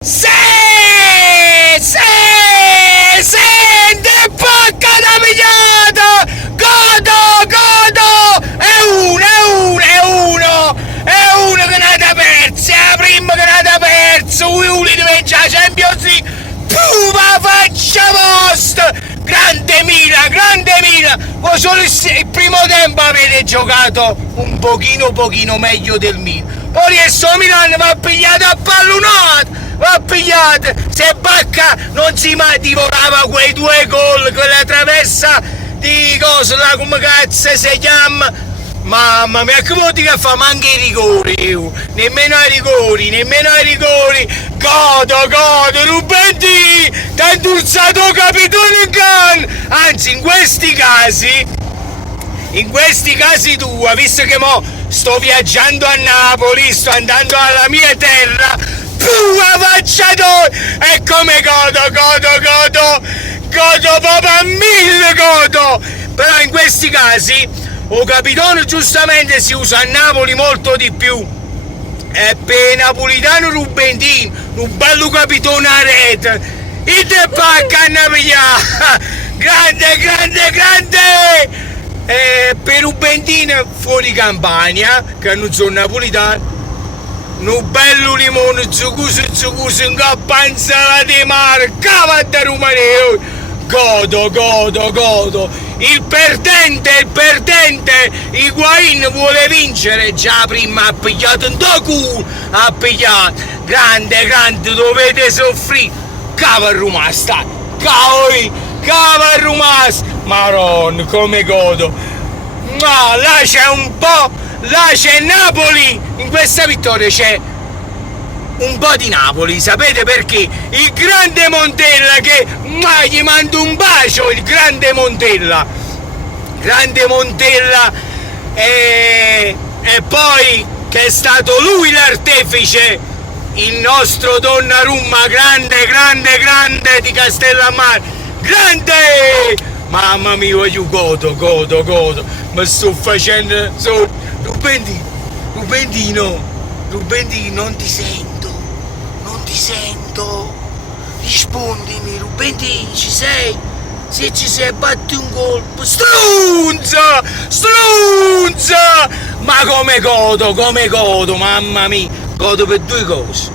Sì! Sì! Senti, pacca da pigliata! Godo! Godo! È uno che ne ha perso! È la prima che ne ha perso! Uli diventa la Champions League! Puma faccia vostra! Grande Milan! Voi solo il primo tempo avete giocato un pochino meglio del Milan. Poi questo Milan va pigliato a pallonata! Va pigliato! Se Bacca non si mai divorava quei 2 gol, quella traversa di cosa là, come cazzo si chiama? Mamma mia, che vuol dire che fa? Manca i rigori, nemmeno ai rigori, godo, Rubetti, ti ha indulzato capitano Gan, anzi in questi casi tua, visto che mo sto viaggiando a Napoli, sto andando alla mia terra, pua facciatore, e come godo proprio a 1000 godo, però in questi casi o capitano giustamente si usa a Napoli molto di più, e per napolitano Rubentino, un bello capitone a rete, il te pacca a Napiglia, grande, per Rubentino fuori campagna, che non sono napolitano, un bello limone zuccuso in cappa insalata di mare, cava da Rumaneo, godo. Il perdente, Higuain vuole vincere, già prima ha pigliato un culo, grande, dovete soffrire, cava rumasta, cava rumasta, Maron, come godo, ma là c'è Napoli, in questa vittoria c'è un po' di Napoli, sapete perché? Il grande Montella che gli mando un bacio, il grande Montella e poi che è stato lui l'artefice, il nostro Donnarumma, grande di Castellammare, grande, mamma mia, io godo, ma sto facendo Rubentino, non ti sento, rispondimi, Rubentino, ci sei? Se ci sei, batti un colpo, strunza, ma come godo, mamma mia, godo per 2 cose,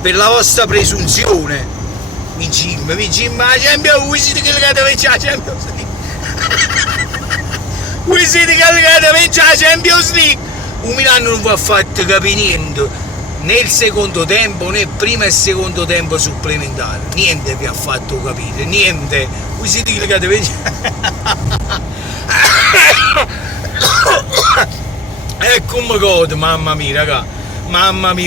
per la vostra presunzione, mi cimma, la Champions, voi siete che legate per la Champions League, un Milano non vi ha fatto capire niente, né il secondo tempo, né prima e secondo tempo supplementare, niente vi ha fatto capire, niente, voi siete legati per e come godo, mamma mia raga,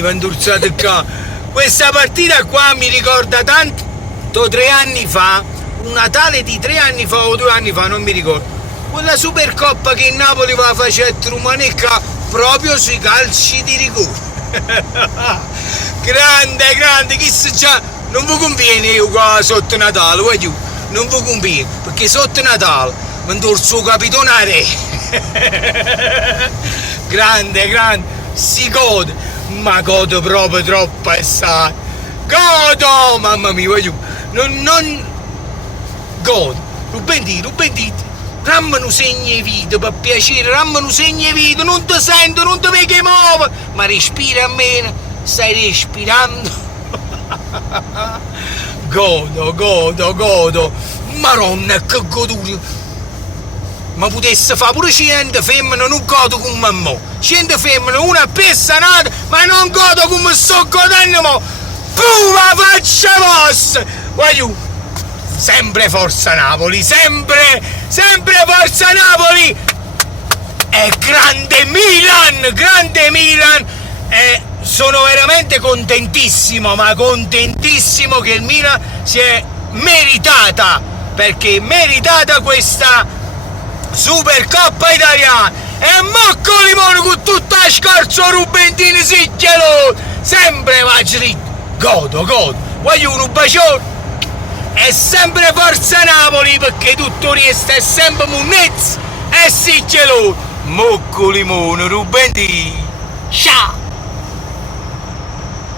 indurzato qua, questa partita qua mi ricorda tanto 3 anni fa, un Natale di 3 anni fa o 2 anni fa, non mi ricordo, quella Supercoppa che il Napoli va a fare a Trumanica proprio sui calci di rigore. grande, chissà già, non vi conviene io qua sotto Natale, non vi conviene, perché sotto Natale mi il suo capitone a re. grande, si gode, ma godo proprio troppo assai, godo, mamma mia, non godo, Rubentino, rammano segni video, per piacere, non ti sento, non ti vedi che muove, ma respira almeno, stai respirando. Godo, maronna che goduria, ma potesse fare pure 100 femmine, non godo come mo, 100 femmine, una pessanata, ma non godo come sto godendo mo, puma faccia vostra, sempre forza Napoli, sempre forza Napoli, e grande Milan, e sono veramente contentissimo che il Milan si è meritata, perché meritata questa Supercoppa italiana, e mocco limone con tutta la scorza Rubentini sicchielo, sempre va dritto, godo, voglio un bacione. È sempre forza Napoli, perché tutto resta è sempre Munnezz e Sicchielo, mocco limone, Rubentini, ciao!